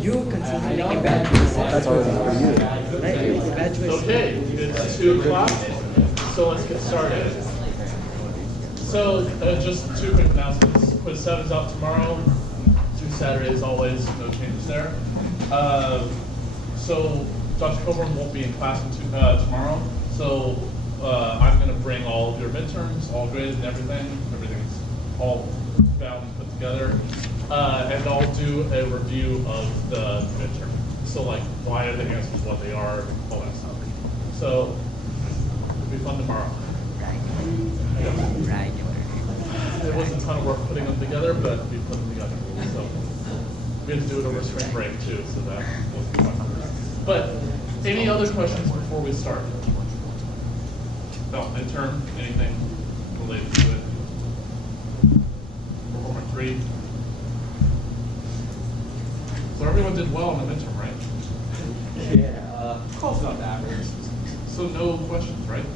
You consistently make bad choices. That's already for you. Right? You make bad choices. Okay, it's 2 o'clock, so let's get started. So just 2 quick announcements. Quiz 7 is out tomorrow. Through Saturday as always, no changes there. So Dr. Coburn won't be in class tomorrow, so I'm going to bring all of your midterms, all graded and everything. Everything's all bound and put together. And I'll do a review of the midterm. So like, why are the answers what they are, all that stuff. So it'll be fun tomorrow. It wasn't a ton of work putting them together, but we put them together. So we had to do it over spring break too, so that wasn't fun. But any other questions before we start? About midterm, anything related to it? Performer 3. So everyone did well in the midterm, right? Yeah, close enough to average. So no questions, right?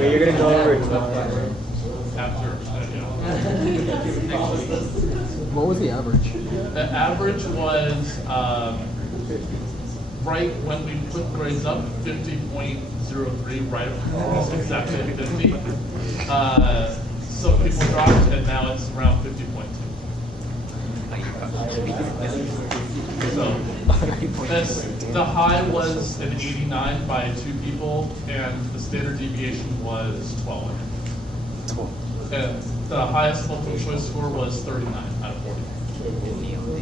Yeah, you're gonna go over it tomorrow. After, What was the average? The average was, right when we put grades up, 50.03, right almost exactly at 50. Some people dropped, and now it's around 50.2. So the high was an 89 by 2 people, and the standard deviation was 12. And the highest multiple choice score was 39 out of 40.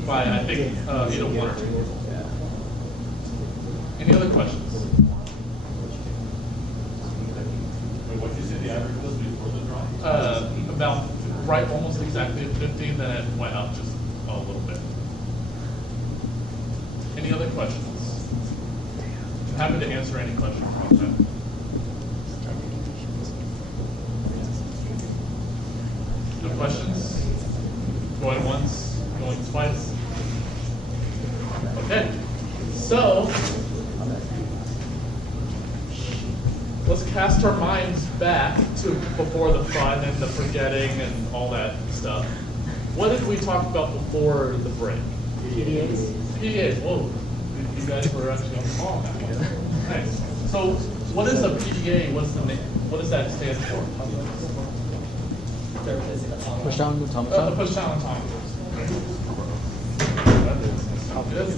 By I think either 1 or 2 people. Any other questions? What did you say the average was before the drop? About right almost exactly at 50, then it went up just a little bit. Any other questions? I'm happy to answer any questions about that. No questions? Going once, going twice? Okay, so let's cast our minds back to before the fun and the forgetting and all that stuff. What did we talk about before the break? PDAs. PDA. Whoa, you guys were actually on the ball on that one. Nice. So, what is a PDA? What's the name? What does that stand for? Pushdown automaton? Pushdown automaton. Good.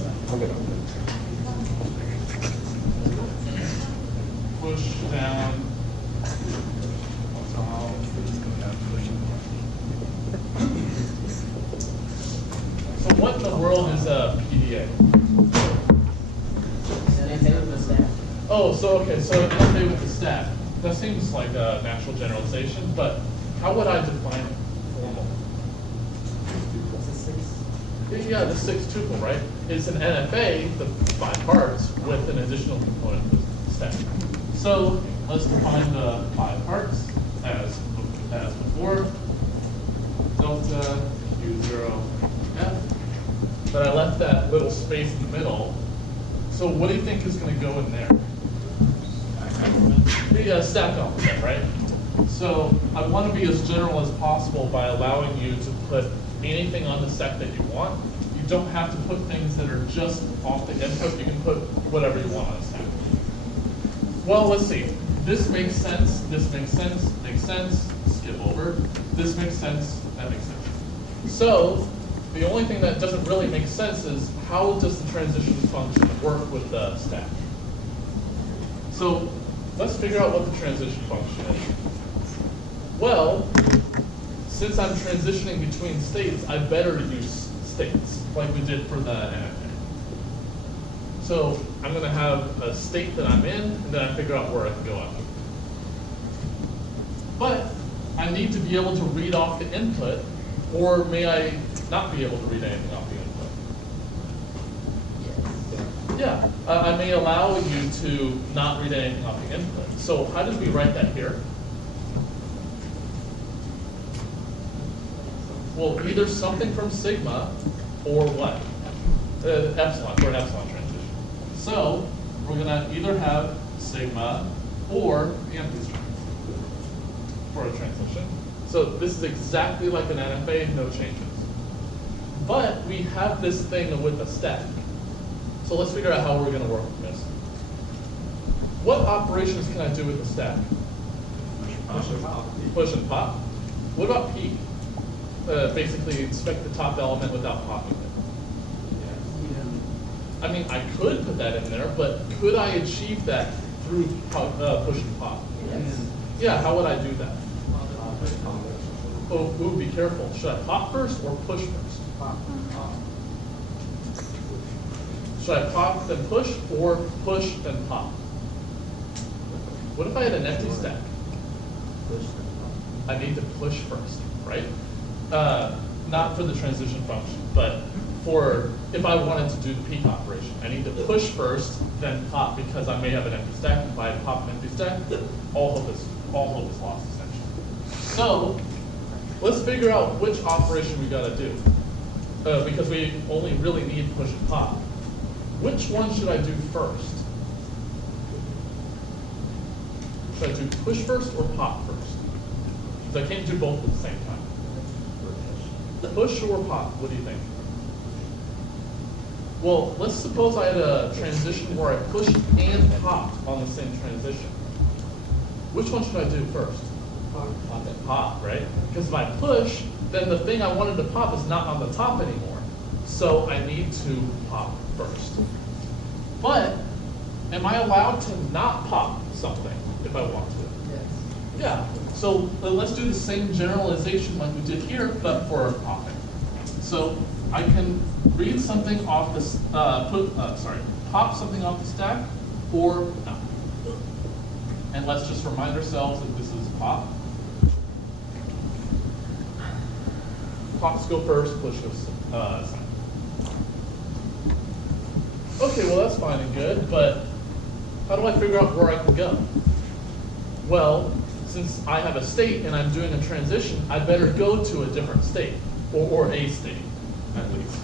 Push down. So what in the world is a PDA? Oh, so okay, so interface with the stack. That seems like a natural generalization, but how would I define it formally? Yeah, the 6 tuple, right? It's an NFA, the 5 parts, with an additional component of the stack. So let's define the 5 parts as before. Delta Q0 F. But I left that little space in the middle. So what do you think is going to go in there? The stack element, right? So I want to be as general as possible by allowing you to put anything on the stack that you want. You don't have to put things that are just off the input. You can put whatever you want on the stack. Well, let's see. This makes sense, makes sense, skip over. This makes sense, that makes sense. So the only thing that doesn't really make sense is how does the transition function work with the stack? So let's figure out what the transition function is. Well, since I'm transitioning between states, I better use states like we did for the NFA. So I'm going to have a state that I'm in, and then I figure out where I can go out. But I need to be able to read off the input, or may I not be able to read anything off the input? Yeah, I may allow you to not read anything off the input. So how did we write that here? Well, either something from sigma or what? Epsilon, for an epsilon transition. So we're going to either have sigma or the empty string for a transition. So this is exactly like an NFA, no changes. but we have this thing with a stack. So let's figure out how we're going to work with this. What operations can I do with the stack? Push and pop. What about peek? Basically inspect the top element without popping it. I mean, I could put that in there, but could I achieve that through push and pop? Yes. Yeah, how would I do that? Oh, ooh, be careful. Should I pop first or push first? Should I pop then push or push then pop? What if I had an empty stack? I need to push first, right? Not for the transition function, but for if I wanted to do the peek operation. I need to push first, then pop, because I may have an empty stack. If I pop an empty stack, all hope is lost, essentially. So let's figure out which operation we gotta do. Because we only really need push and pop. Which one should I do first? Should I do push first or pop first? Because I can't do both at the same time. Push or pop, what do you think? Well, let's suppose I had a transition where I pushed and popped on the same transition. Which one should I do first? Pop, right? Because if I push, then the thing I wanted to pop is not on the top anymore. So I need to pop first. But am I allowed to not pop something if I want to? Yes. Yeah. So let's do the same generalization like we did here, but for popping. So I can read something off this, pop something off the stack, or not. And let's just remind ourselves that this is pop. Pops go first, push goes second. Okay, well that's fine and good, but how do I figure out where I can go? Well, since I have a state and I'm doing a transition, I better go to a different state, or a state, at least.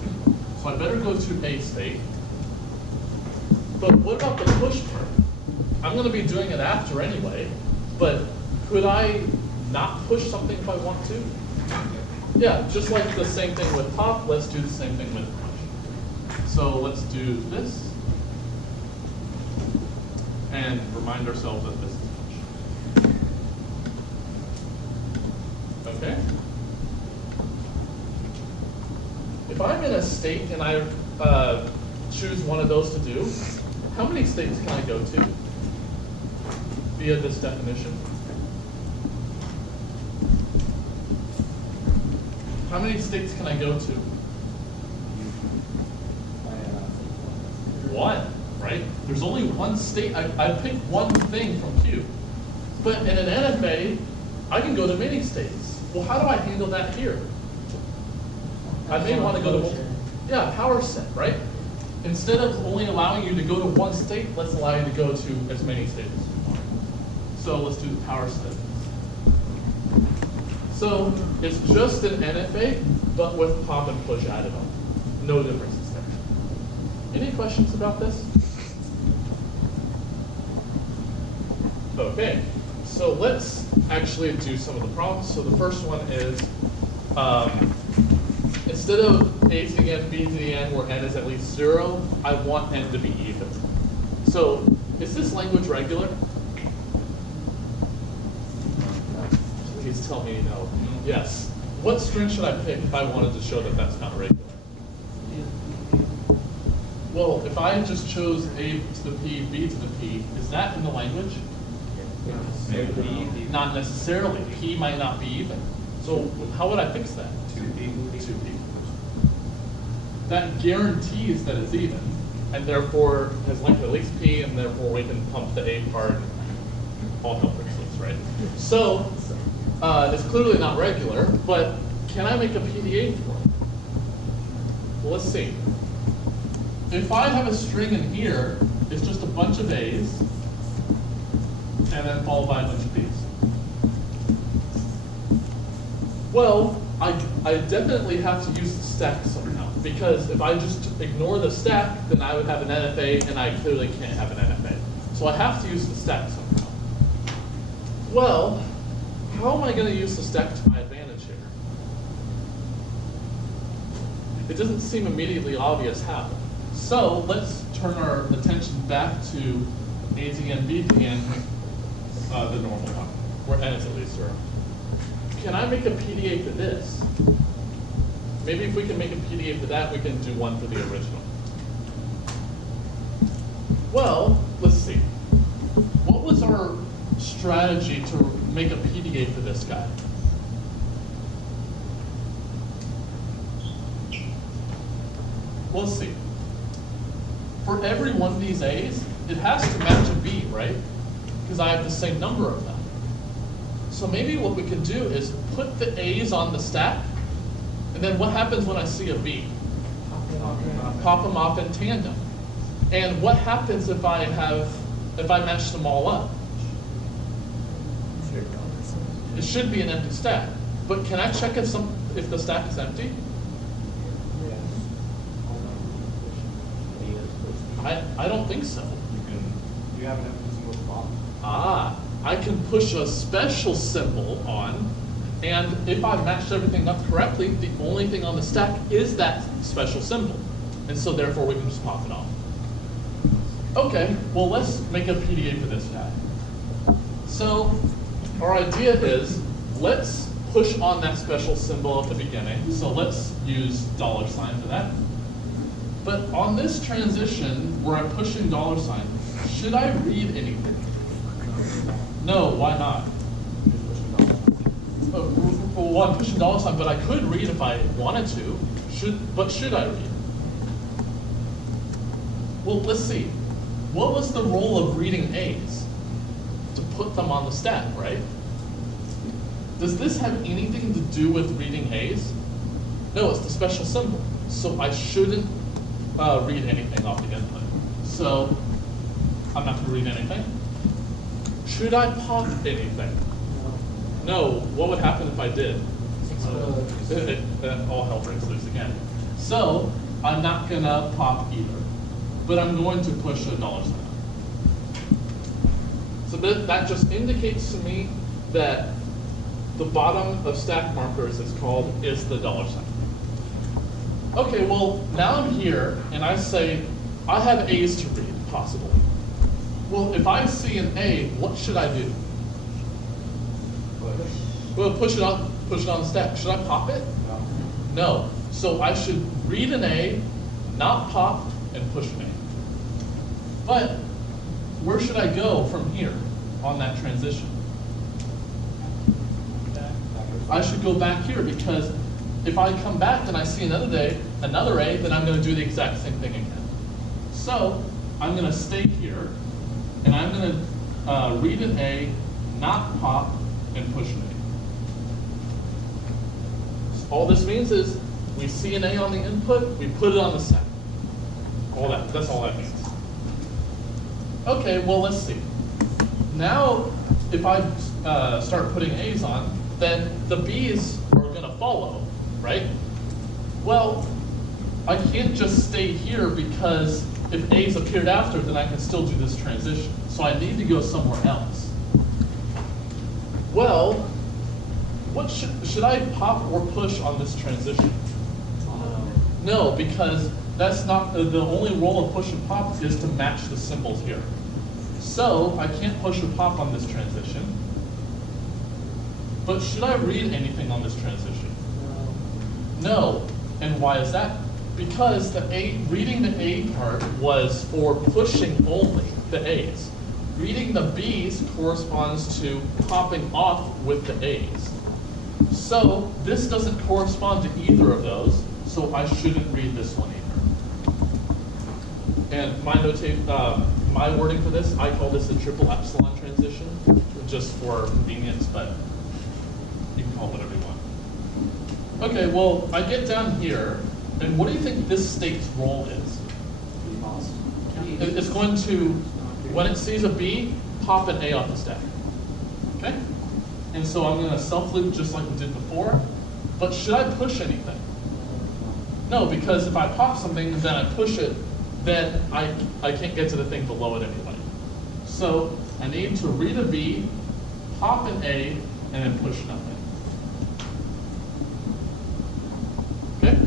So I better go to a state. But what about the push part? I'm going to be doing it after anyway, but could I not push something if I want to? Yeah, just like the same thing with pop, let's do the same thing with push. So let's do this, and remind ourselves that this is push. Okay? If I'm in a state and I choose one of those to do, how many states can I go to via this definition? How many states can I go to? One, right? There's only one state. I pick one thing from Q. But in an NFA, I can go to many states. Well, how do I handle that here? I may want to go to, power set, right? Instead of only allowing you to go to one state, let's allow you to go to as many states as you want. So let's do the power set. So it's just an NFA, but with pop and push added on. No differences there. Any questions about this? Okay, so let's actually do some of the problems. So the first one is, instead of A to the n, B to the n, where n is at least 0, I want n to be even. So is this language regular? Please tell me no. Yes. What string should I pick if I wanted to show that that's not regular? Well, if I just chose A to the P, B to the P, is that in the language? Not necessarily. P might not be even. So how would I fix that? 2P. That guarantees that it's even, and therefore has length at least P, and therefore we can pump the A part, all hell breaks loose, right? So it's clearly not regular, but can I make a PDA for it? Well, let's see. If I have a string in here, it's just a bunch of A's, and then followed by a bunch of B's. Well, I definitely have to use the stack somehow, because if I just ignore the stack, then I would have an NFA, and I clearly can't have an NFA. So I have to use the stack somehow. Well, how am I going to use the stack to my advantage here? it doesn't seem immediately obvious how. So let's turn our attention back to ATN, BTN, the normal one, where n is at least 0. Can I make a PDA for this? Maybe if we can make a PDA for that, we can do one for the original. Well, let's see. What was our strategy to make a PDA for this guy? Well, let's see. For every one of these A's, it has to match a B, right? Because I have the same number of them. So maybe what we could do is put the A's on the stack, and then what happens when I see a B? Pop them off in tandem. And what happens if I match them all up? It should be an empty stack. But can I check if the stack is empty? I don't think so. You have an empty symbol at the bottom. Ah, I can push a special symbol on, and if I matched everything up correctly, the only thing on the stack is that special symbol. And so therefore we can just pop it off. Okay, well let's make a PDA for this guy. So our idea is, let's push on that special symbol at the beginning. So let's use $sign for that. But on this transition where I'm pushing $sign, should I read anything? No, why not? Well, I'm pushing $sign, but I could read if I wanted to. Should I read? Well, let's see. What was the role of reading A's? To put them on the stack, right? Does this have anything to do with reading A's? No, it's the special symbol. So I shouldn't read anything off the input. So I'm not going to read anything. Should I pop anything? No. What would happen if I did? All hell breaks loose again. So I'm not going to pop either. But I'm going to push a $sign. So that just indicates to me that the bottom of stack markers is the $sign. Okay, well, now I'm here, and I say, I have A's to read, possibly. Well, if I see an A, what should I do? Well, push it on the stack. Should I pop it? No. So I should read an A, not pop, and push an A. But where should I go from here on that transition? I should go back here, because if I come back and I see another A, then I'm going to do the exact same thing again. So I'm going to stay here, and I'm going to read an A, not pop, and push an A. So all this means is we see an A on the input, we put it on the stack. That's all that means. Okay, well, let's see. Now, if I start putting A's on, then the B's are going to follow, right? Well, I can't just stay here, because if A's appeared after, then I can still do this transition. So I need to go somewhere else. Well, what should I pop or push on this transition? No, because that's not the only role of push and pop is to match the symbols here. So I can't push or pop on this transition. But should I read anything on this transition? No. And why is that? Because reading the A part was for pushing only the A's. Reading the B's corresponds to popping off with the A's. So this doesn't correspond to either of those, so I shouldn't read this one either. And my wording for this, I call this a triple epsilon transition, just for convenience, but you can call it whatever you want. Okay, well, I get down here, and what do you think this state's role is? It's going to, when it sees a B, pop an A off the stack. Okay? And so I'm going to self-loop just like we did before, but should I push anything? No, because if I pop something and then I push it, then I can't get to the thing below it anyway. So I need to read a B, pop an A, and then push nothing. Okay?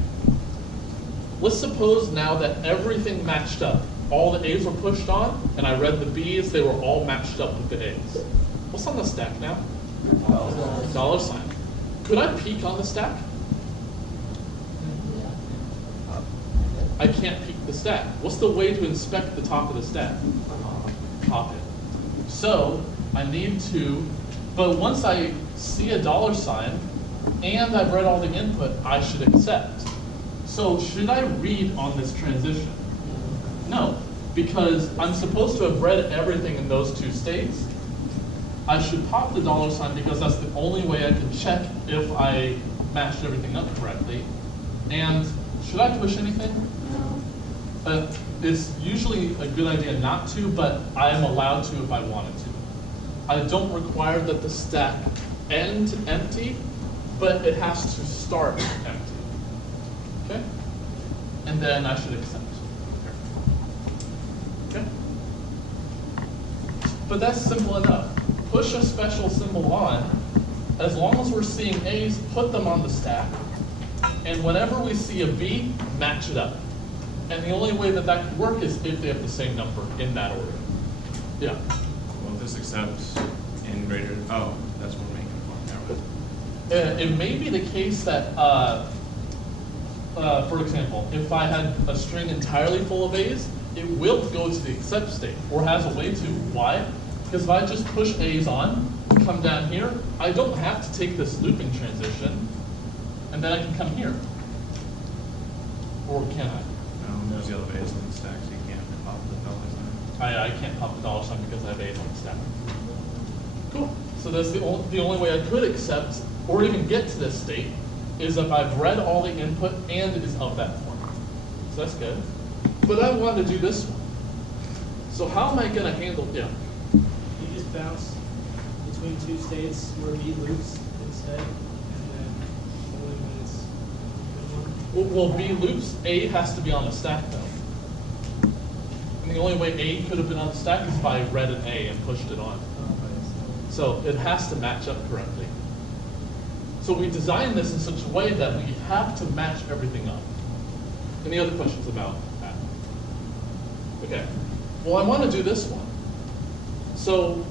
let's suppose now that everything matched up. All the A's were pushed on, and I read the B's, they were all matched up with the A's. What's on the stack now? Dollar sign. Could I peek on the stack? I can't peek the stack. What's the way to inspect the top of the stack? Top it. So I need to, but once I see a dollar sign and I've read all the input, I should accept. So should I read on this transition? No, because I'm supposed to have read everything in those two states. I should pop the dollar sign because that's the only way I can check if I matched everything up correctly. And should I push anything? It's usually a good idea not to, but I am allowed to if I wanted to. I don't require that the stack end empty, but it has to start empty. Okay? And then I should accept. Okay? But that's simple enough. Push a special symbol on. As long as we're seeing A's, put them on the stack. And whenever we see a B, match it up. And the only way that that can work is if they have the same number in that order. Yeah? Well, this accepts in greater, oh, that's what we're making a point now. It may be the case that, for example, if I had a string entirely full of A's, it will go to the accept state, or has a way to. Why? Because if I just push A's on, come down here, I don't have to take this looping transition, and then I can come here. Or can I? No, there's yellow A's on the stack, so you can't pop the dollar sign. I can't pop the dollar sign because I have A's on the stack. Cool. So that's the only way I could accept, or even get to this state, is if I've read all the input and it is of that form. So that's good. But I want to do this one. So how am I going to handle, yeah? You just bounce between two states where B loops instead, and then only when it's good one. Well, B loops, A has to be on the stack though. And the only way A could have been on the stack is if I read an A and pushed it on. So it has to match up correctly. So we designed this in such a way that we have to match everything up. Any other questions about that? Okay. Well, I want to do this one. So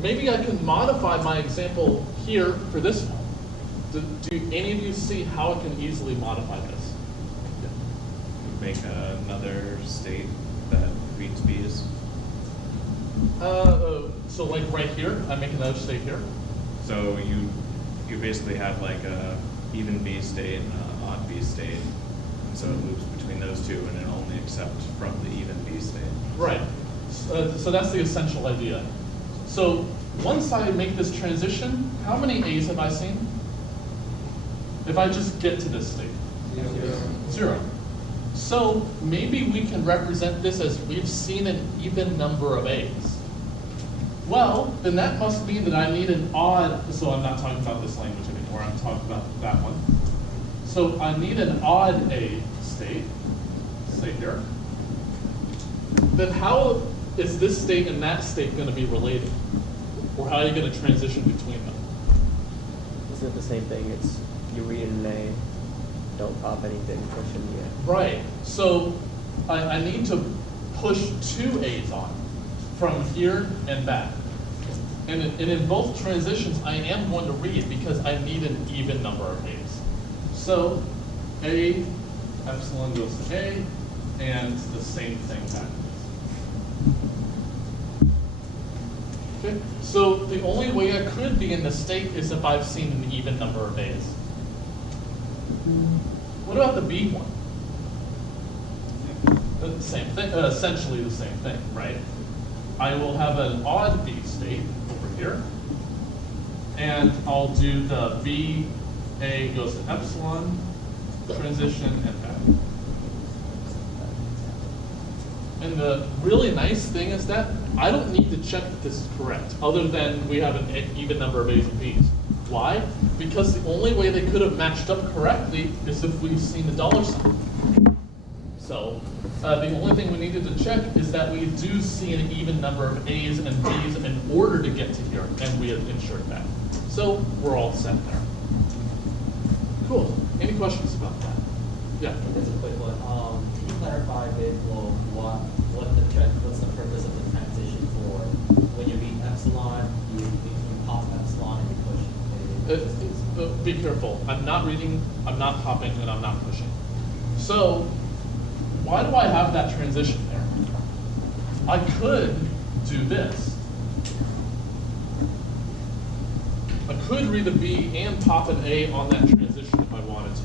maybe I can modify my example here for this one. Do any of you see how I can easily modify this? Make another state that reads B's. So like right here, I make another state here. So you basically have like a even B state and an odd B state. So it loops between those two and it only accepts from the even B state. Right. So that's the essential idea. So once I make this transition, how many A's have I seen? If I just get to this state? 0. So maybe we can represent this as we've seen an even number of A's. Well, then that must mean that I need an odd, so I'm not talking about this language anymore, I'm talking about that one. So I need an odd A state, say here. Then how is this state and that state going to be related? Or how are you going to transition between them? Isn't it the same thing? It's you read an A, don't pop anything, push in the A. Right. So I need to push 2 A's on from here and back. And in both transitions, I am going to read because I need an even number of A's. So A, epsilon goes to A, and the same thing backwards. Okay. So the only way I could be in this state is if I've seen an even number of A's. What about the B one? The same thing, essentially the same thing, right? I will have an odd B state over here, and I'll do the B, A goes to epsilon, transition, and back. And the really nice thing is that I don't need to check that this is correct, other than we have an even number of A's and B's. Why? Because the only way they could have matched up correctly is if we've seen the dollar sign. So the only thing we needed to check is that we do see an even number of A's and B's in order to get to here, and we have ensured that. So we're all set there. Cool. Any questions about that? Yeah. Just a quick one. Can you clarify a bit, well, what's the purpose of the transition for when you read epsilon, you pop epsilon and you push? Be careful. I'm not reading, I'm not popping, and I'm not pushing. So, why do I have that transition there? I could do this. I could read a B and pop an A on that transition if I wanted to.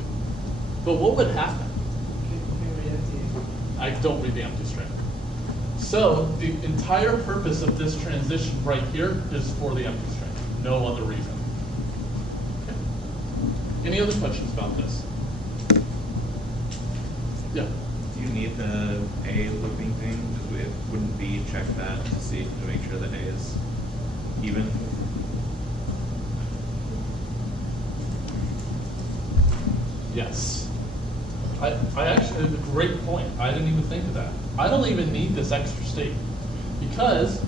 But what would happen? I don't read the empty string. So the entire purpose of this transition right here is for the empty string. No other reason. Okay. Any other questions about this? Yeah. Do you need the A looping thing? Wouldn't B check that to see to make sure that A is even? Yes. I actually, a great point. I didn't even think of that. I don't even need this extra state because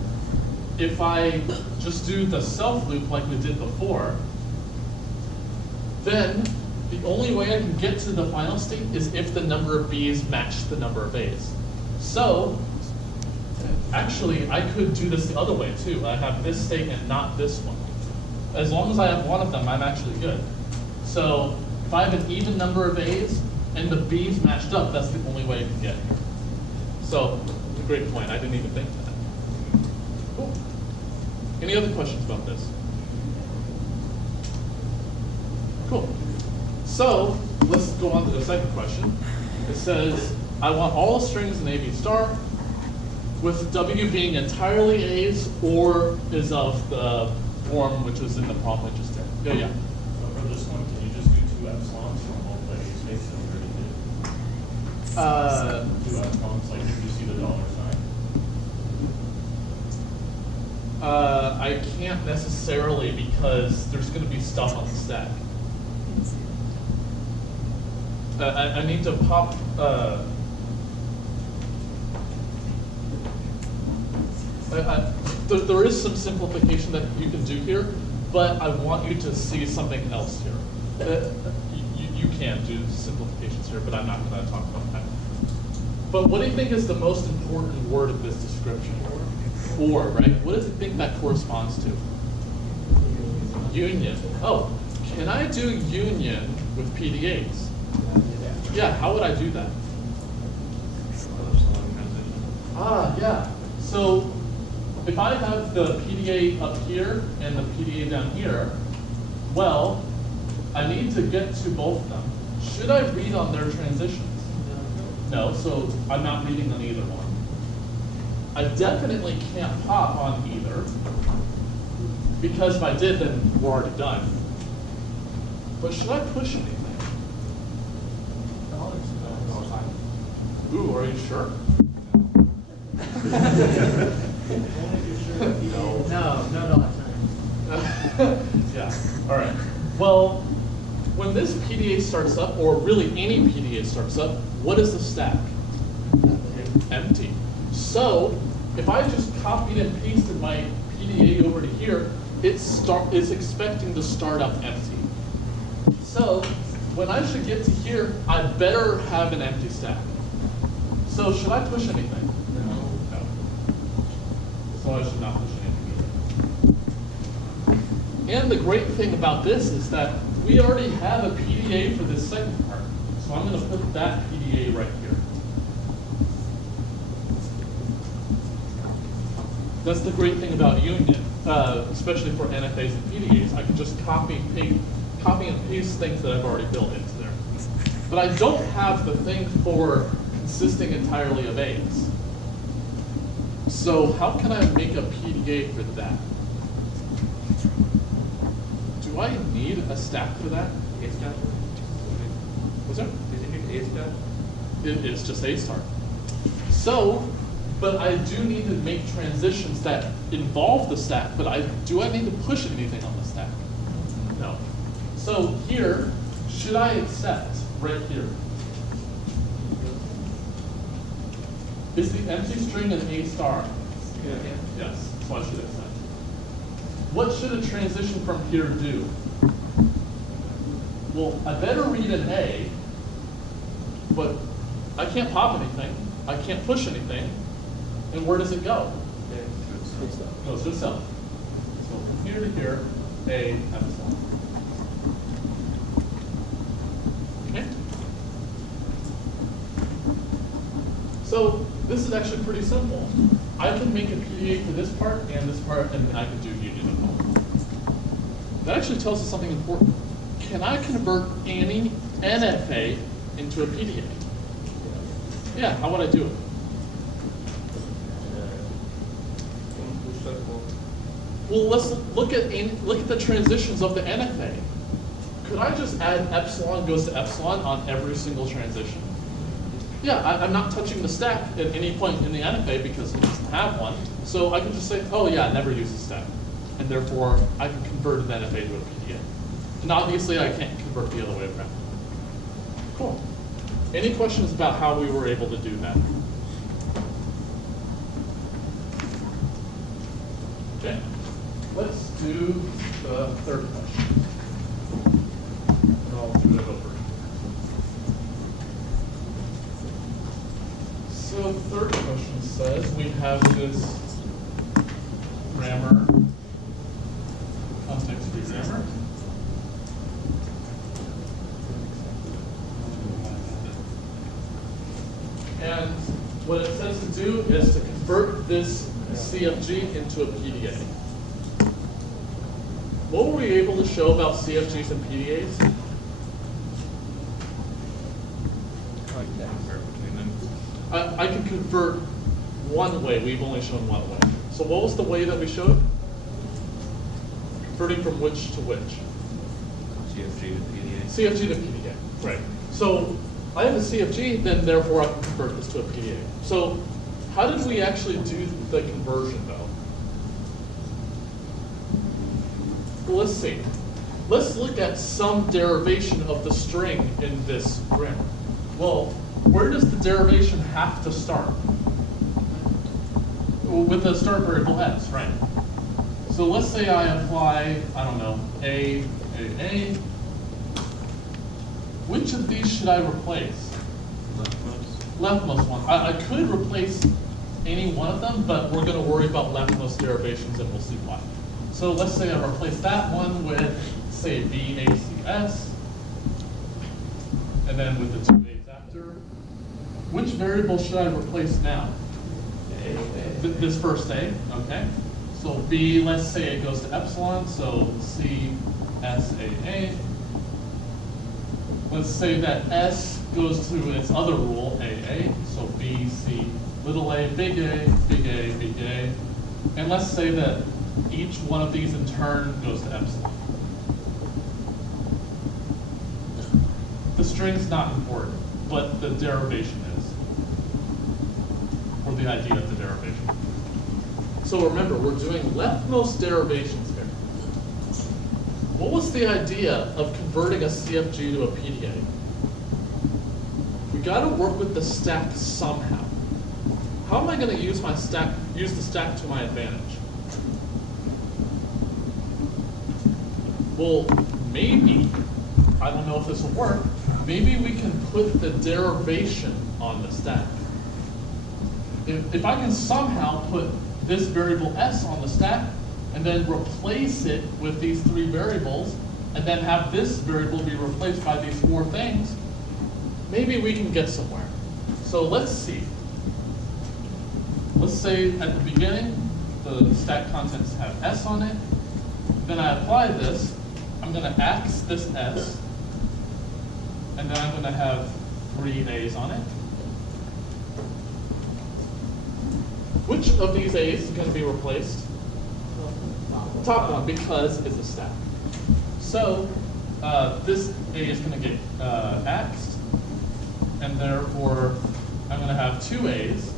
if I just do the self loop like we did before, then the only way I can get to the final state is if the number of B's match the number of A's. So actually, I could do this the other way too. I have this state and not this one. As long as I have one of them, I'm actually good. So if I have an even number of A's and the B's matched up, that's the only way I can get here. So, it's a great point. I didn't even think of that. Cool. Any other questions about this? Cool. So, let's go on to the second question. It says, I want all strings in AB star with W being entirely A's or is of the form which was in the problem I just did. Yeah, yeah. So for this one, can you just do two epsilons from both the A spaces that we already did? Two epsilons, like if you see the dollar sign. I can't necessarily because there's going to be stuff on the stack. I need to pop. There is some simplification that you can do here, but I want you to see something else here. You can do simplifications here, but I'm not going to talk about that. But what do you think is the most important word of this description? Or, right? What does it think that corresponds to? Union. Oh, can I do union with PDAs? Yeah, how would I do that? Ah, yeah. So if I have the PDA up here and the PDA down here, well, I need to get to both of them. Should I read on their transitions? No, so I'm not reading on either one. I definitely can't pop on either, because if I did, then we're already done. But should I push anything? Ooh, are you sure? No. Yeah, all right. Well, when this PDA starts up, or really any PDA starts up, what is the stack? Empty. So, if I just copied and pasted my PDA over to here, it's expecting to start up empty. So, when I should get to here, I better have an empty stack. So, should I push anything? No. So I should not push anything either. And the great thing about this is that we already have a PDA for this second part. So I'm going to put that PDA right here. That's the great thing about union, especially for NFAs and PDAs. I can just copy and paste things that I've already built into there. But I don't have the thing for consisting entirely of A's. So how can I make a PDA for that? Do I need a stack for that? A star? What's that? Isn't it A star? It is just A star. So, but I do need to make transitions that involve the stack, but do I need to push anything on the stack? No. So here, should I accept right here? Is the empty string an A star? Yeah. Yes, so I should accept. What should a transition from here do? Well, I better read an A, but I can't pop anything. I can't push anything. And where does it go? It goes to itself. So from here to here, A epsilon. Okay? So this is actually pretty simple. I can make a PDA for this part, and I can do union of all. That actually tells us something important. Can I convert any NFA into a PDA? Yeah, how would I do it? Well, let's look at the transitions of the NFA. Could I just add epsilon goes to epsilon on every single transition? Yeah, I'm not touching the stack at any point in the NFA because it doesn't have one. So I can just say, oh yeah, never use the stack. And therefore, I can convert an NFA to a PDA. And obviously, I can't convert the other way around. Cool. Any questions about how we were able to do that? Okay. Let's do the third question. And I'll do it over. So the third question says we have this grammar, context-free grammar. And what it says to do is to convert this CFG into a PDA. What were we able to show about CFGs and PDAs? I can convert one way. We've only shown one way. So what was the way that we showed? Converting from which to which? CFG to PDA. CFG to PDA, right. So I have a CFG, then therefore I can convert this to a PDA. So how did we actually do the conversion though? Well, let's see. Let's look at some derivation of the string in this grammar. Well, where does the derivation have to start? Well, with the start variable s, right? So let's say I apply, I don't know, A. Which of these should I replace? Leftmost one. I could replace any one of them, but we're going to worry about leftmost derivations and we'll see why. So let's say I replace that one with, say, BACS, and then with the two A's after. Which variable should I replace now? This first A, okay. So B, let's say it goes to epsilon, so CSAA. Let's say that S goes to its other rule, AA, so B, C, little a, big A, big A, big A. And let's say that each one of these in turn goes to epsilon. The string's not important, but the derivation is, or the idea of the derivation. So remember, we're doing leftmost derivations here. What was the idea of converting a CFG to a PDA? We got to work with the stack somehow. How am I going to use my stack? Use the stack to my advantage? Well, maybe, I don't know if this will work, maybe we can put the derivation on the stack. If I can somehow put this variable s on the stack and then replace it with these three variables and then have this variable be replaced by these four things, maybe we can get somewhere. So let's see. Let's say at the beginning, the stack contents have s on it. Then I apply this. I'm going to ax this s. And then I'm going to have three a's on it. Which of these a's is going to be replaced? Top one, because it's a stack. So this a is going to get axed, and therefore I'm going to have two a's.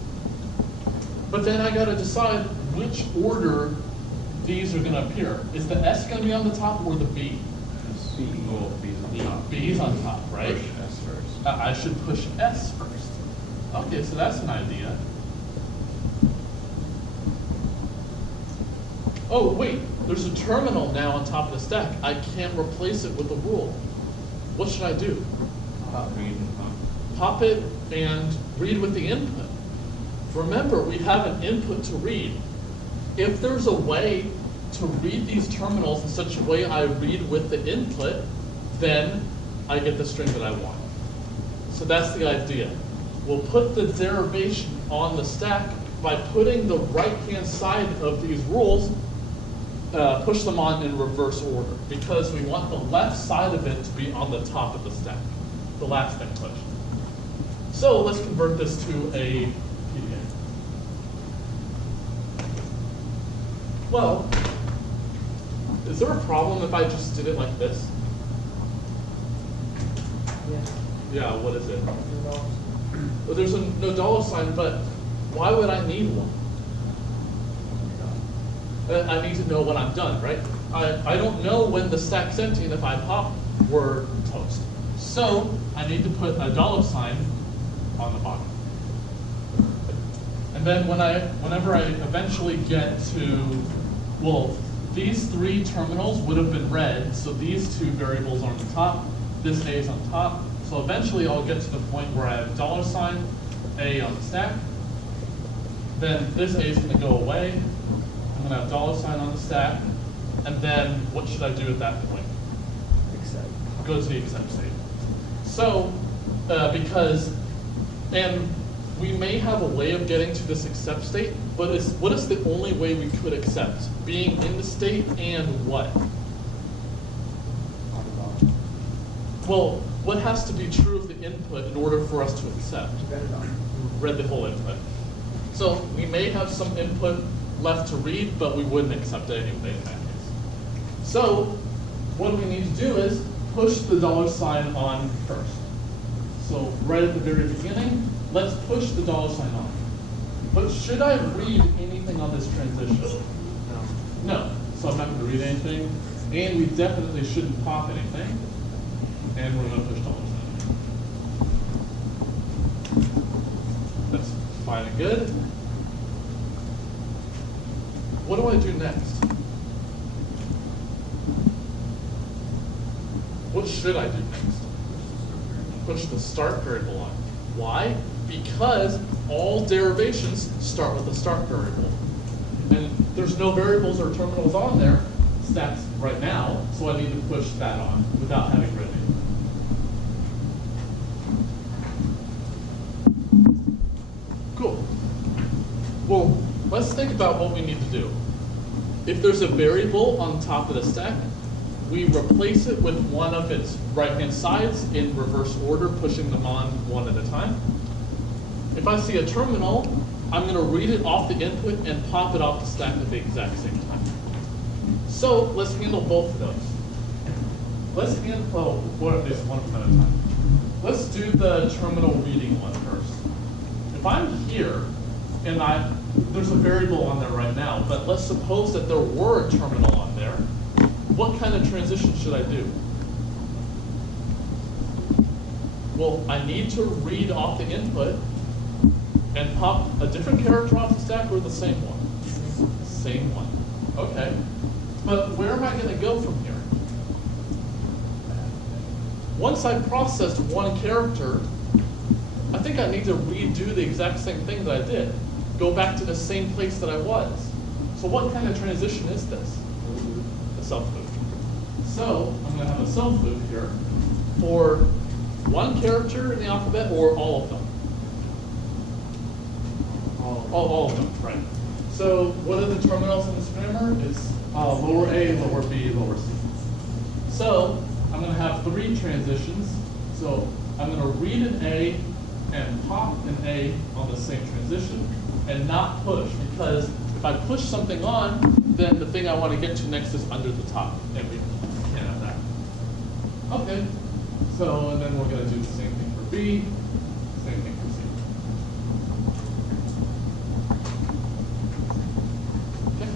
But then I got to decide which order these are going to appear. Is the s going to be on the top or the b? B. Oh, B's on top. B's on top, right? Push S first. I should push s first. Okay, so that's an idea. Oh, wait, there's a terminal now on top of the stack. I can't replace it with a rule. What should I do? Read and pop. pop it and read with the input. Remember, we have an input to read. If there's a way to read these terminals in such a way I read with the input, then I get the string that I want. So that's the idea. We'll put the derivation on the stack by putting the right-hand side of these rules, push them on in reverse order, because we want the left side of it to be on the top of the stack, the last thing pushed. So let's convert this to a PDA. Well, is there a problem if I just did it like this? Yeah, what is it? Well, there's no dollar sign, but why would I need one? I need to know when I'm done, right? I don't know when the stack's empty, and if I pop, we're toast. So I need to put a dollar sign on the bottom. And then whenever I eventually get to, well, these three terminals would have been read, so these two variables are on the top, this A is on top. So eventually I'll get to the point where I have dollar sign A on the stack. Then this A is going to go away. I'm going to have dollar sign on the stack. And then what should I do at that point? Accept. Go to the accept state. So, and we may have a way of getting to this accept state, but what is the only way we could accept? Being in the state and what? Well, what has to be true of the input in order for us to accept? Read the whole input. So we may have some input left to read, but we wouldn't accept it anyway in that case. So what we need to do is push the dollar sign on first. So right at the very beginning, let's push the dollar sign on. But should I read anything on this transition? No. So I'm not going to read anything. And we definitely shouldn't pop anything. And we're going to push dollar sign. That's fine and good. What do I do next? What should I do next? Push the start variable on. Why? Because all derivations start with the start variable. And there's no variables or terminals on there, stats right now, so I need to push that on without having read it. Cool. Well, let's think about what we need to do. If there's a variable on top of the stack, we replace it with one of its right-hand sides in reverse order, pushing them on one at a time. If I see a terminal, I'm going to read it off the input and pop it off the stack at the exact same time. So let's handle both of those. Let's handle, or at least one at a time. Let's do the terminal reading one first. If I'm here, and there's a variable on there right now, but let's suppose that there were a terminal on there. What kind of transition should I do? Well, I need to read off the input and pop a different character off the stack or the same one? Same one. Okay. But where am I going to go from here? Once I processed one character, I think I need to redo the exact same thing that I did. Go back to the same place that I was. So what kind of transition is this? A self loop. So I'm going to have a self loop here for one character in the alphabet or all of them? All of them, right. So what are the terminals in this grammar? It's lower A, lower B, lower C. So I'm going to have three transitions. So I'm going to read an A and pop an A on the same transition and not push, because if I push something on, then the thing I want to get to next is under the top, and we can't have that. Okay, so and then we're going to do the same thing for B, same thing for C. Okay.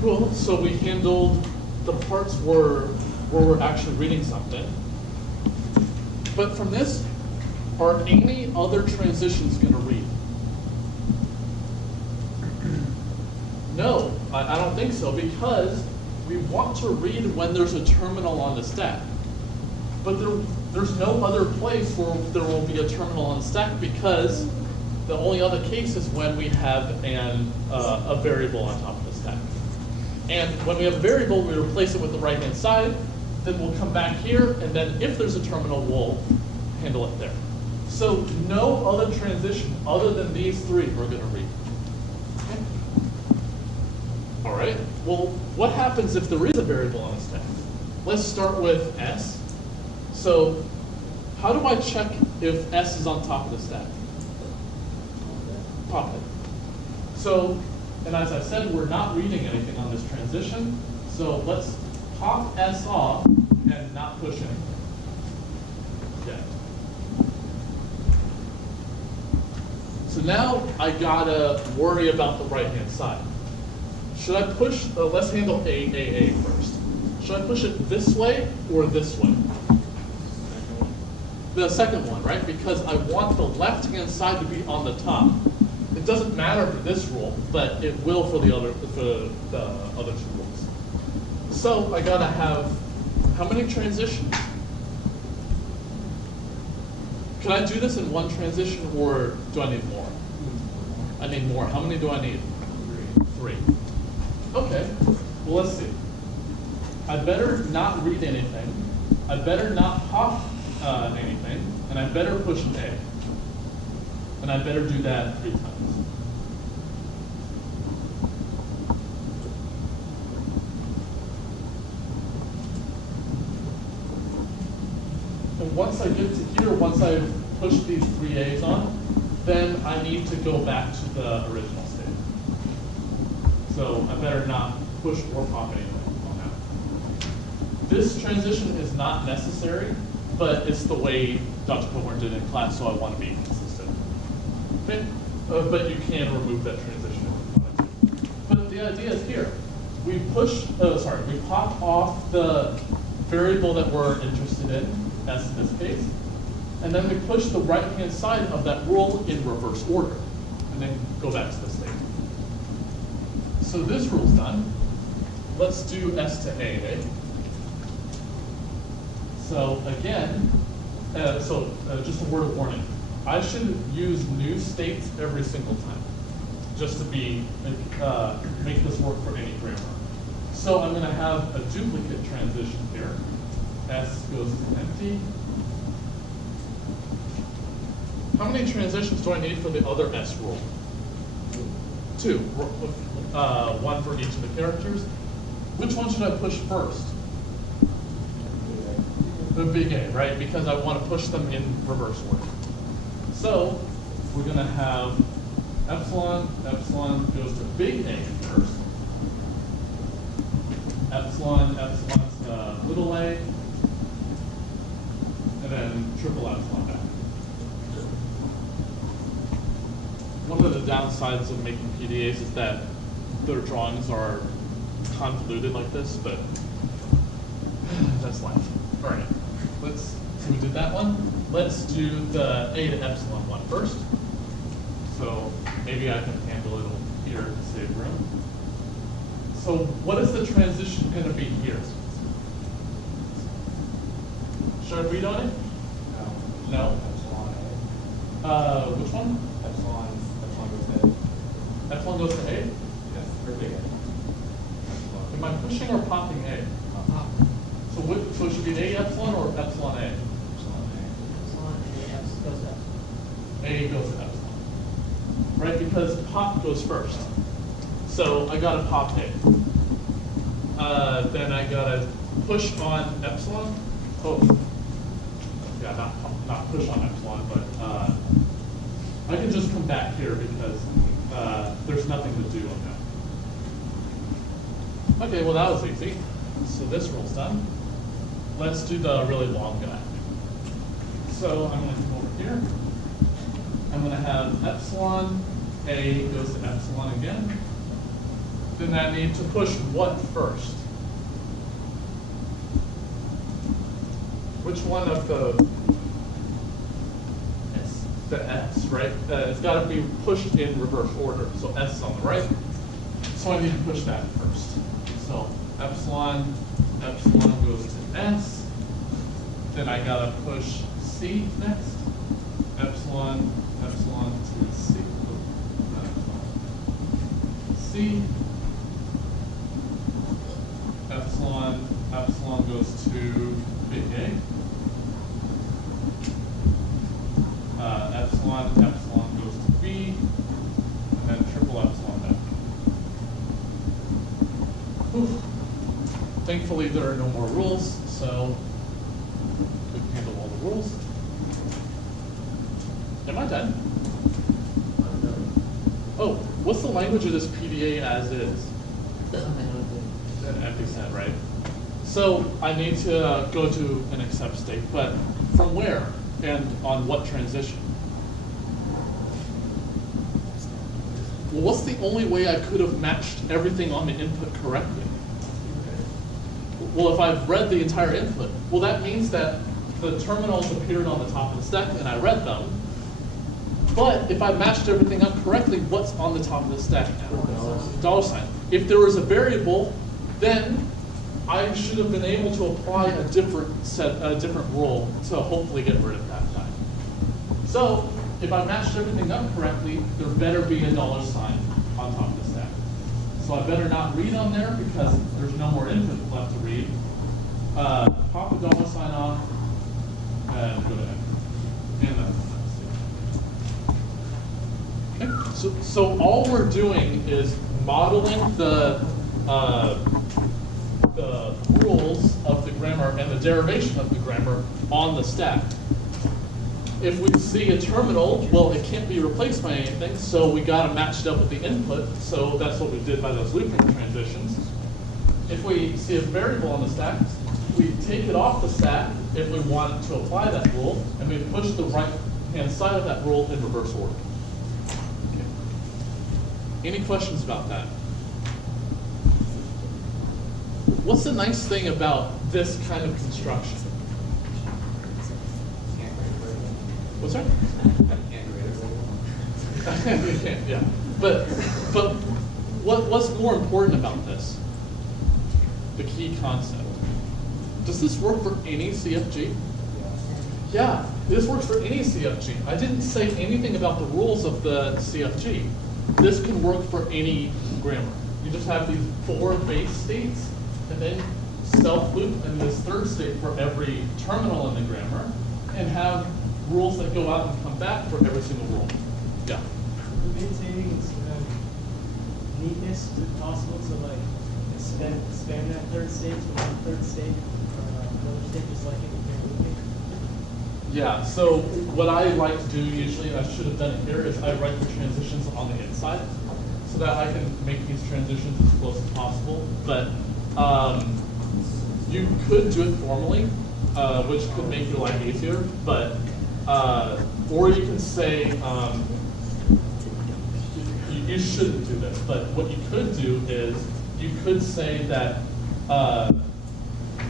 Cool, so we handled the parts where we're actually reading something. But from this, are any other transitions going to read? No, I don't think so, because we want to read when there's a terminal on the stack. But there's no other place where there will be a terminal on the stack because the only other case is when we have a variable on top of the stack. And when we have a variable, we replace it with the right-hand side, then we'll come back here, and then if there's a terminal, we'll handle it there. So no other transition other than these three we're going to read. Okay. All right, well, what happens if there is a variable on the stack? Let's start with S. So how do I check if S is on top of the stack? Pop it. So, and as I said, we're not reading anything on this transition. So let's pop S off and not push anything yet. So now I gotta worry about the right-hand side. Should I push, let's handle A first. Should I push it this way or this way? The second one, right? Because I want the left-hand side to be on the top. It doesn't matter for this rule, but it will for the other two rules. So I gotta have how many transitions? Can I do this in one transition, or do I need more? I need more. How many do I need? Three. Okay. Well, let's see. I better not read anything. I better not pop anything, and I better push A. And I better do that 3 times. And once I get to here, once I've pushed these 3 A's on, then I need to go back to the original state. So I better not push or pop anything on that. This transition is not necessary, but it's the way Dr. Coburn did in class, so I want to be consistent. Okay? But you can remove that transition if you want to. But the idea is here. We we pop off the variable that we're interested in, S in this case, and then we push the right-hand side of that rule in reverse order, and then go back to the state. So this rule's done. Let's do S to A. So again, just a word of warning. I should use new states every single time, just to make this work for any grammar. So I'm going to have a duplicate transition here. S goes to empty. How many transitions do I need for the other S rule? 2. One for each of the characters. Which one should I push first? The big A, right? Because I want to push them in reverse order. So we're going to have epsilon goes to big A first. Epsilon's little a, and then triple epsilon back. One of the downsides of making PDAs is that their drawings are convoluted like this, but that's life. All right, so we did that one. Let's do the A to epsilon one first. So maybe I can handle it here to save room. So what is the transition going to be here? Should I read on it? No. Epsilon A. Which one? Epsilon goes to A. Epsilon goes to A? Yes, for big A. Am I pushing or popping A? So it should be A epsilon or epsilon A? A goes to epsilon. Right, because pop goes first. So I gotta pop A. Then I gotta push on epsilon. Oh, yeah, not push on epsilon, but I can just come back here because there's nothing to do on that. Okay, well that was easy. So this rule's done. Let's do the really long guy. So I'm going to come over here. I'm going to have epsilon, A goes to epsilon again. Then I need to push what first? Which one of the S? The S, right? It's got to be pushed in reverse order. So S is on the right. So I need to push that first. So epsilon goes to S. then I gotta push C next. Epsilon, epsilon to C. C. Epsilon, epsilon goes to big A. Epsilon, epsilon goes to B, and then triple epsilon back. Whew. Thankfully, there are no more rules, so we can handle all the rules. Am I done? Oh, what's the language of this PDA as is? An empty set, right? So I need to go to an accept state, but from where and on what transition? Well, what's the only way I could have matched everything on the input correctly? Well, if I've read the entire input, well, that means that the terminals appeared on the top of the stack and I read them. But if I matched everything up correctly, what's on the top of the stack now? Dollar sign. If there was a variable, then I should have been able to apply a different rule to hopefully get rid of that guy. So if I matched everything up correctly, there better be a dollar sign on top of the stack. So I better not read on there because there's no more input left to read. Pop a dollar sign off and go to end. And then okay. So all we're doing is modeling the rules of the grammar and the derivation of the grammar on the stack. If we see a terminal, well, it can't be replaced by anything, so we got to match it up with the input. So that's what we did by those looping transitions. If we see a variable on the stack, we take it off the stack if we want to apply that rule, and we push the right-hand side of that rule in reverse order. Okay. Any questions about that? What's the nice thing about this kind of construction? What's that? You can't, yeah. But what's more important about this? The key concept. Does this work for any CFG? Yeah, this works for any CFG. I didn't say anything about the rules of the CFG. This can work for any grammar. You just have these 4 base states, and then self-loop in this third state for every terminal in the grammar, and have rules that go out and come back for every single rule. Yeah? Maintaining neatness, is it possible to like expand that third state to one third state, another state just like in looping? Yeah, so what I like to do usually, and I should have done it here, is I write the transitions on the inside so that I can make these transitions as close as possible. But you could do it formally, which could make your life easier, but or you can say, you shouldn't do this, but what you could do is you could say that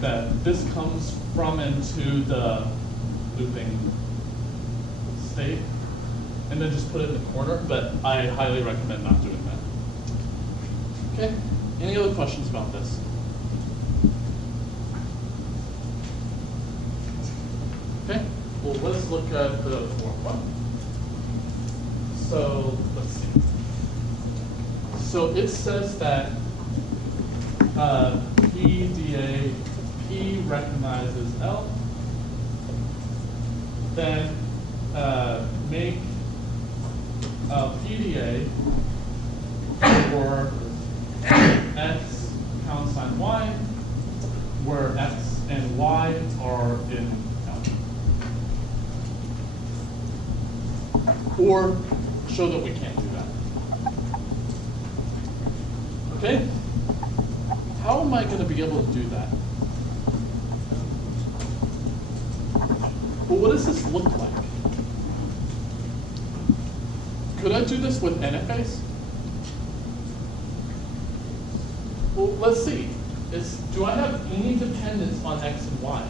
that this comes from into the looping state, and then just put it in the corner, but I highly recommend not doing that. Okay, any other questions about this? Okay, well, let's look at the fourth one. So let's see. So it says that PDA, P recognizes L, then make a PDA for X # Y, where X and Y are in count. Or show that we can't do that. Okay? How am I going to be able to do that? Well, what does this look like? Could I do this with NFAs? Well, let's see. Do I have any dependence on X and Y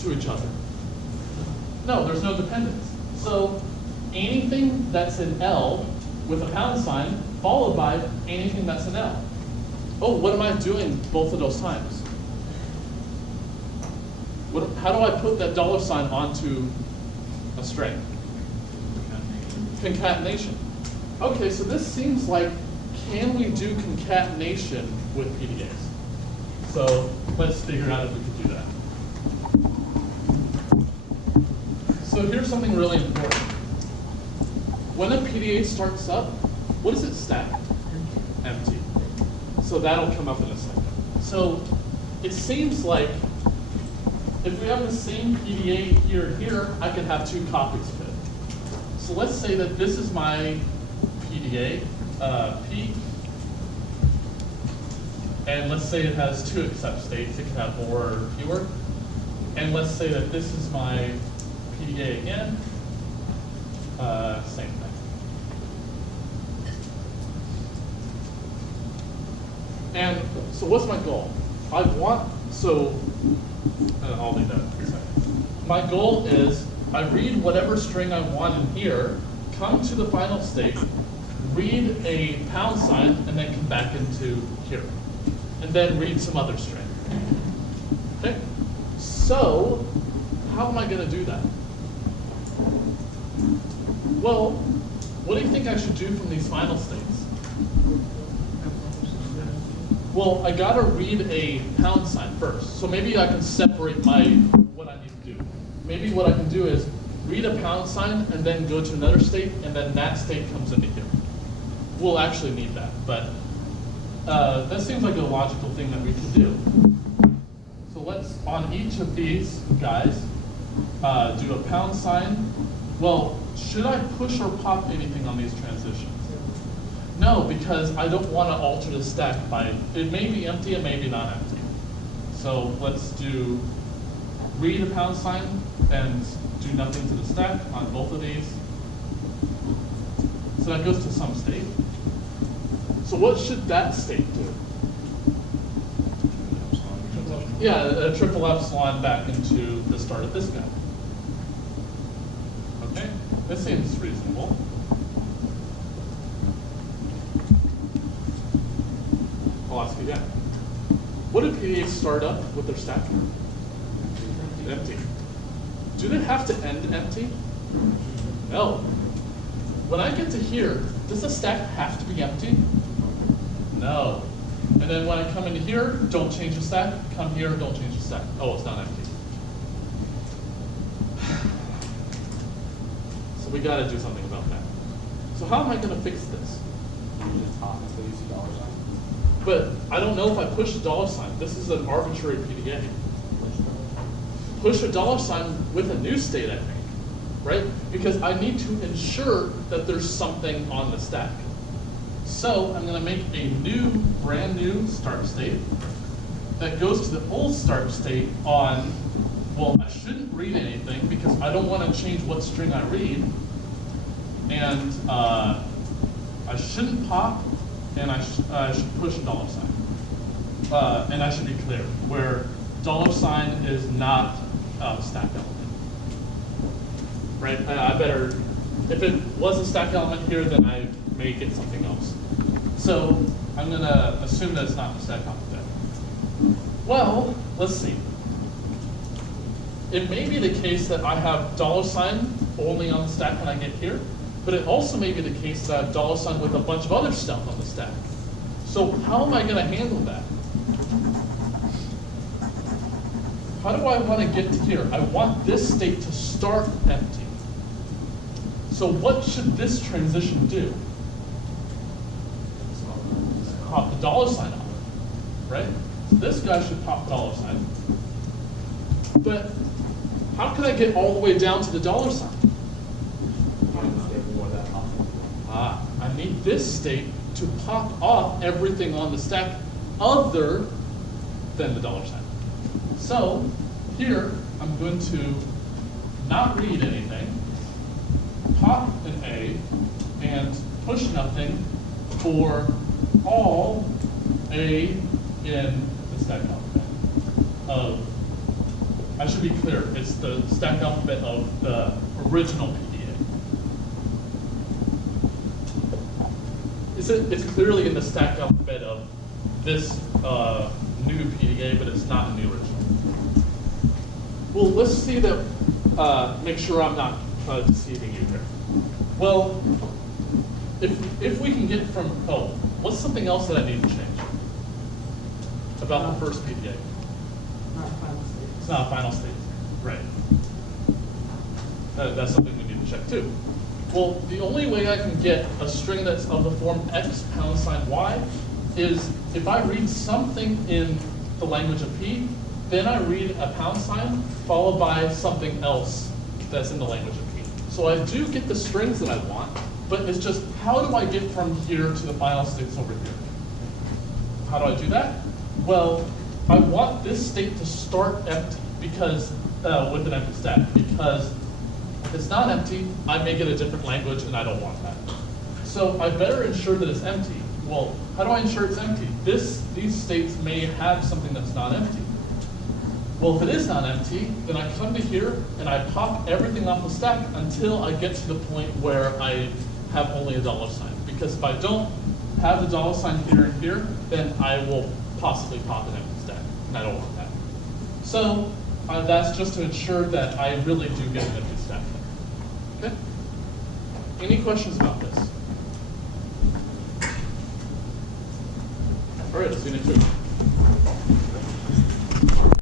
to each other? No, there's no dependence. So anything that's in L with a # followed by anything that's in L. Oh, what am I doing both of those times? How do I put that $sign onto a string? Concatenation. Okay, so this seems like, can we do concatenation with PDAs? So let's figure out if we can do that. So here's something really important. When a PDA starts up, what does it stack? Empty. So that'll come up in a second. So it seems like if we have the same PDA here, I could have two copies of it. So let's say that this is my PDA, P, and let's say it has two accept states. It can have more or fewer. And let's say that this is my PDA again, same thing. And so what's my goal? I'll leave that for a second. My goal is I read whatever string I want in here, come to the final state, read a #, and then come back into here. And then read some other string. Okay? So, how am I going to do that? Well, what do you think I should do from these final states? Well, I got to read a # first. So maybe I can separate what I need to do. Maybe what I can do is read a # and then go to another state, and then that state comes into here. We'll actually need that, but that seems like a logical thing that we can do. So let's, on each of these guys, do a #. Well, should I push or pop anything on these transitions? No, because I don't want to alter the stack it may be empty and maybe not empty. So let's do read a # and do nothing to the stack on both of these. So that goes to some state. So what should that state do? Yeah, a triple epsilon back into the start of this guy. Okay, this seems reasonable. I'll ask again. What do PDAs start up with their stack? Empty. Do they have to end empty? No. When I get to here, does the stack have to be empty? No. And then when I come into here, don't change the stack. Come here, don't change the stack. Oh, it's not empty. So we got to do something about that. So how am I going to fix this? But I don't know if I push a $. This is an arbitrary PDA. Push a $, with a new state, I think, right? Because I need to ensure that there's something on the stack. So I'm going to make a brand new start state that goes to the old start state on, well, I shouldn't read anything because I don't want to change what string I read. And I shouldn't pop, and I should push a $. And I should be clear, where $, is not a stack element. Right? I better, if it was a stack element here, then I may get something else. So I'm going to assume that it's not a stack element. Well, let's see. It may be the case that I have $, only on the stack when I get here, but it also may be the case that I have $, with a bunch of other stuff on the stack. So how am I going to handle that? How do I want to get to here? I want this state to start empty. So what should this transition do? Pop the $, off, right? So this guy should pop $. But how can I get all the way down to the $? I need this state to pop off everything on the stack other than the $. So here, I'm going to not read anything, pop an A, and push nothing for all A in the stack alphabet of, I should be clear, it's the stack alphabet of the original PDA. It's clearly in the stack alphabet of this new PDA, but it's not in the original. Well, let's see that, make sure I'm not deceiving you here. Well, if we can get from, oh, what's something else that I need to change about the first PDA? Not final state. It's not a final state, right. That's something we need to check too. Well, the only way I can get a string that's of the form x $y is if I read something in the language of P, then I read a $, followed by something else that's in the language of P. So I do get the strings that I want, but it's just how do I get from here to the final states over here? How do I do that? Well, I want this state to start empty because with an empty stack, because if it's not empty, I may get a different language and I don't want that. So I better ensure that it's empty. Well, how do I ensure it's empty? These states may have something that's not empty. Well, if it is not empty, then I come to here and I pop everything off the stack until I get to the point where I have only a $. Because if I don't have the $, here and here, then I will possibly pop an empty stack, and I don't want that. So that's just to ensure that I really do get an empty stack there. Okay? Any questions about this? All right, see you next week.